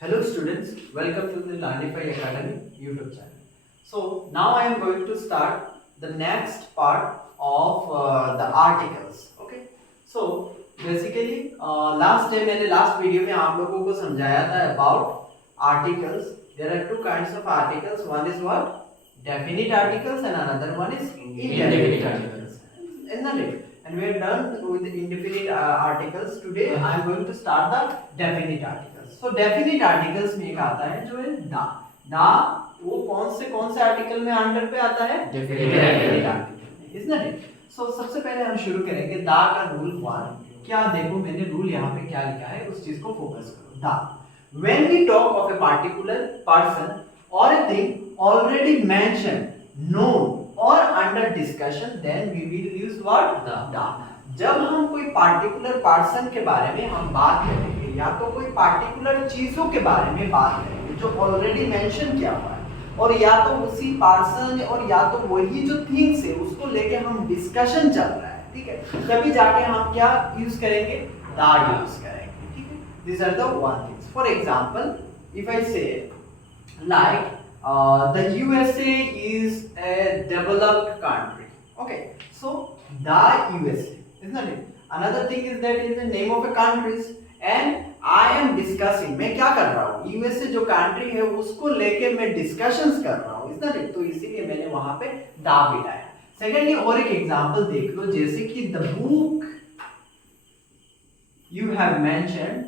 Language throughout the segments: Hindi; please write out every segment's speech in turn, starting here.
Hello students, welcome to the Learnify Academy YouTube channel. So now I am going to start the next part of the articles. Okay. So basically last day मैंने last video में आप लोगों को समझाया था about articles. There are two kinds of articles. One is what? Definite articles and another one is indefinite articles. Isn't it? And we are done with the indefinite articles. Today I am going to start the definite articles. So definite articles में एक आता है जो है दा वो कौन से आर्टिकल में अंडर पे आता है definite article is not it. So सबसे पहले हम शुरू करेंगे दा का रूल 1. क्या देखो मैंने रूल यहाँ पे क्या लिखा है उस चीज को फोकस करो. The when we talk of a particular person और a thing already mentioned known और under discussion then we will use what the. जब हम कोई पार्टिकुलर पर्सन के बारे में हम बात करेंगे या तो कोई पार्टिकुलर चीजों के बारे में बात करेंगे जो ऑलरेडी मेंशन किया हुआ है और या तो उसी पर्सन और या तो वही जो थिंग्स है उसको लेके हम डिस्कशन चल रहा है. ठीक है, तभी जाके हम क्या यूज करेंगे दा यूज करेंगे. ठीक है, this are the one things. For example if I say like the USA is a developed country. Okay, so the USA, isn't it? Another thing is that is the name of a countries and I am discussing. मैं क्या कर रहा हूँ USA जो कंट्री है उसको लेके मैं डिस्कशंस कर रहा हूँ, isn't it? तो इसीलिए मैंने वहां पे दा बिठाया. सेकेंडली और एक एग्जांपल देख लो जैसे कि the book you have mentioned.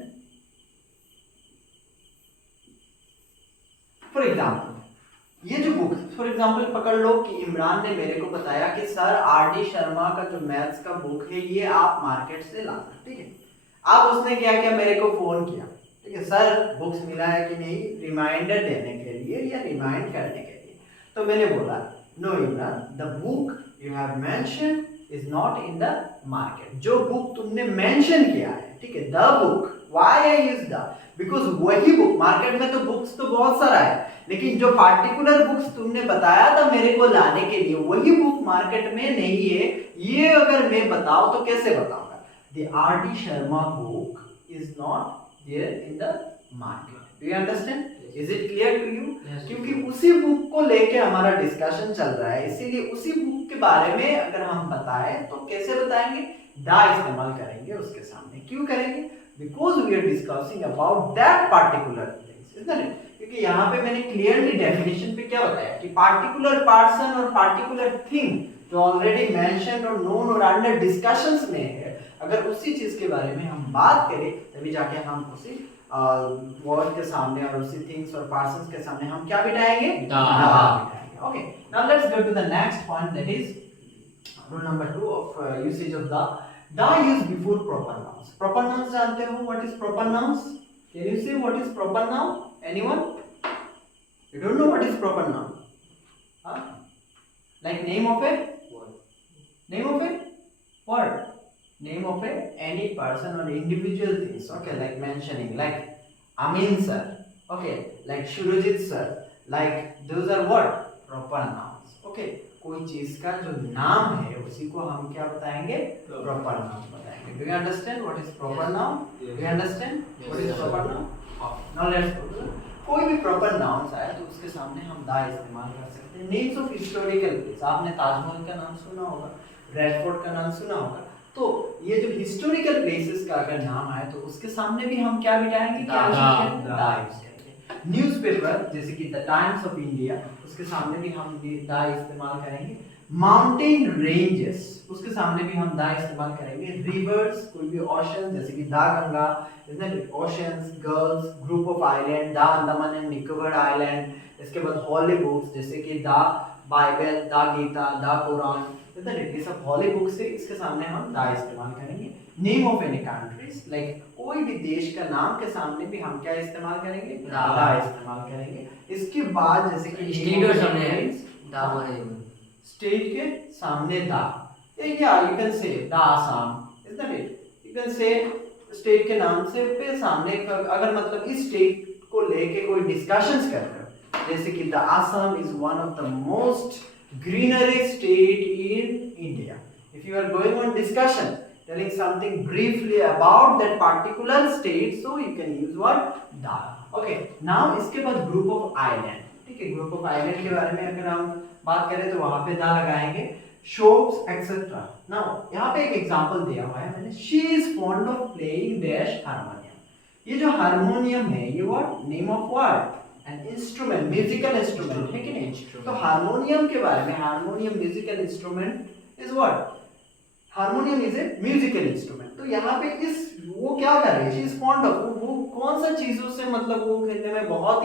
For example ये जो बुक फॉर एग्जांपल पकड़ लो कि इमरान ने मेरे को बताया कि सर आर.डी. शर्मा का जो मैथ्स का बुक है ये आप मार्केट से लाना. ठीक है, अब उसने क्या किया मेरे को फोन किया. ठीक है, सर बुक्स मिला है कि नहीं रिमाइंडर देने के लिए या रिमाइंड करने के लिए. तो मैंने बोला no Imran the book you have mention is not in the market. जो बुक तुमने मेंशन किया है, ठीक है, the book why I use the because वही बुक मार्केट में तो बुक्स तो बहुत सारा है लेकिन जो पार्टिकुलर बुक्स तुमने बताया था मेरे को लाने के लिए वही बुक मार्केट में नहीं है. ये अगर मैं बताऊं तो कैसे बताऊंगा the R D. Sharma book is not there in the market. Do you understand? Is it clear to you? क्योंकि उसी बुक को लेके हमारा डिस्कशन चल रहा है इसीलिए उसी बुक के बारे में अगर हम बताएं तो कैसे बताएंगे दा इस्तेमाल करेंगे उसके सामने. क्यों करेंगे? Because we are discussing about that particular things, isn't it? क्योंकि यहाँ पे मैंने क्लियरली डेफिनेशन पे क्या बताया कि पार्टिकुलर पर्सन और पार्टिकुलर थिंग जो ऑलरेडी मेंशन्ड और नोन और अंडर डिस्कशंस में है अगर उसी चीज के बारे में हम बात करें तभी जाके हम उसी वर्ड के सामने और उसी थिंग्स और पर्संस के सामने हम क्या बिठाएंगे दा बिठाएंगे. Okay, now let's go to the next point that is rule number 2 of usage of the the use before proper nouns. Proper nouns जानते हो what is proper nouns? Can you say what is proper noun? Anyone? You don't know what is proper noun? Huh? Like name of a word. Name of a word. Name of a any person or individual things. Okay, like mentioning, like Amin sir. Okay, like Shurajit sir. Like those are what? Proper nouns. Okay, कोई चीज का जो नाम है उसी को हम क्या बताएंगे? Proper noun बताएंगे. Do you understand what is proper noun? Do you understand what is proper noun? Now let's go. कोई भी प्रॉपर नाउन्स आए तो उसके सामने हम दा इस्तेमाल कर सकते हैं. नेम्स ऑफ हिस्टोरिकल प्लेस आपने ताजमहल का नाम सुना होगा, रेड फोर्ट का नाम सुना होगा. तो ये जो हिस्टोरिकल प्लेसेस का अगर नाम आए तो उसके सामने भी हम क्या बिठाएंगे दा यूज करेंगे. न्यूज़पेपर जैसे कि द टाइम्स ऑफ इंडिया उसके सामने भी हम दा इस्तेमाल करेंगे. माउंटेन रेंजेस उसके सामने भी हम दा इस्तेमाल करेंगे. रिवर्स कोई भी ओशन जैसे कि दा Ganga, isn't it? Oceans, girls, group of island, दा अंडमान एंड निकोबार आइलैंड. इसके बाद हॉली बुक्स जैसे कि दा बाइबल, दा गीता, दा कुरान, isn't it? ये सब हॉली बुक्स है इसके सामने हम दा इस्तेमाल करेंगे. Name of any countries like कोई भी देश का नाम के सामने भी हम क्या इस्तेमाल करेंगे दा इस्तेमाल करेंगे. इसके बाद जैसे कि स्टेट और सामने दा बोले स्टेट के सामने दा. या you can say the Assam, isn't it? You can say state के नाम से पे सामने अगर मतलब इस स्टेट को लेके कोई डिस्कशंस कर रहे हो जैसे कि the Assam is one of the most greenery state in India. If you are going on discussion telling something briefly about that particular state so you can use what the. Okay now इसके बाद ग्रुप ऑफ आइलैंड, ठीक है, ग्रुप ऑफ आइलैंड के बारे में अगर हम बात करें तो वहां पे दा लगाएंगे, शोप्स एक्सेट्रा। नाउ यहाँ पे एक एग्जांपल दिया हुआ है मैंने, she is fond of playing dash harmonium. ये जो हारमोनियम है ये what name of what an instrument, musical instrument है कि नहीं। तो हारमोनियम के बारे में, harmonium musical instrument is what, harmonium is a musical instrument. तो यहाँ पे इस वो क्या कर रही है, शी इज फॉन्ड ऑफ, वो कौन सा चीजों से मतलब वो खेलने में बहुत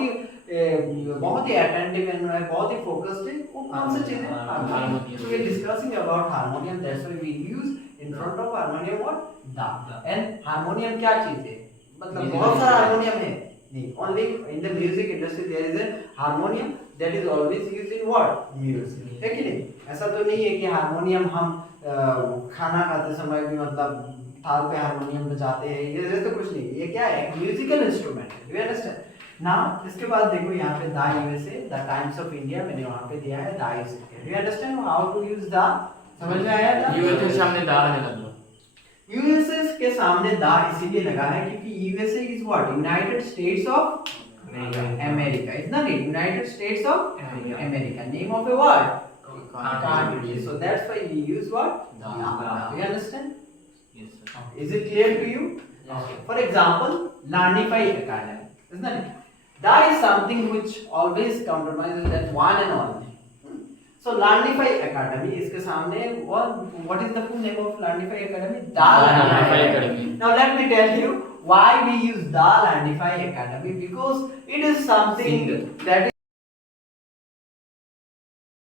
ही अटेंटिव है, बहुत ही फोकस्ड है, वो कौन सा चीज है, harmonium. So we are discussing about harmonium, that's why we use in front of harmonium what da, and harmonium क्या चीज है, मतलब बहुत सारा हारमोनियम है नहीं, only in the music industry there is a harmonium that is always used in what music, है कि नहीं। ऐसा तो नहीं है कि हारमोनियम हम खाना खाते समय भी मतलब थाल पे हारमोनियम बजाते हैं, ये तो कुछ नहीं, ये क्या है, म्यूजिकल इंस्ट्रूमेंट है, डू यू अंडरस्टैंड। नाउ इसके बाद देखो यहाँ पे the USA, the Times of India मैंने वहाँ पे दिया है the USA, do you understand how to use the, समझ में आया था। यूएसए के सामने दा लगा दो, यूएसए के सामने द इसीलिए लगा है क्योंकि USA is what, United states of America, is not United states of America, name of a word country, so that's why we use what Da. do you understand, Yes, sir. is it clear to you? Yes. For example, Landify Academy, isn't it? That is something which always compromises that one and only. So Landify Academy, इसके सामने what is the full name of Landify Academy? The Landify Academy. Now let me tell you why we use the Landify Academy, because it is something Single. that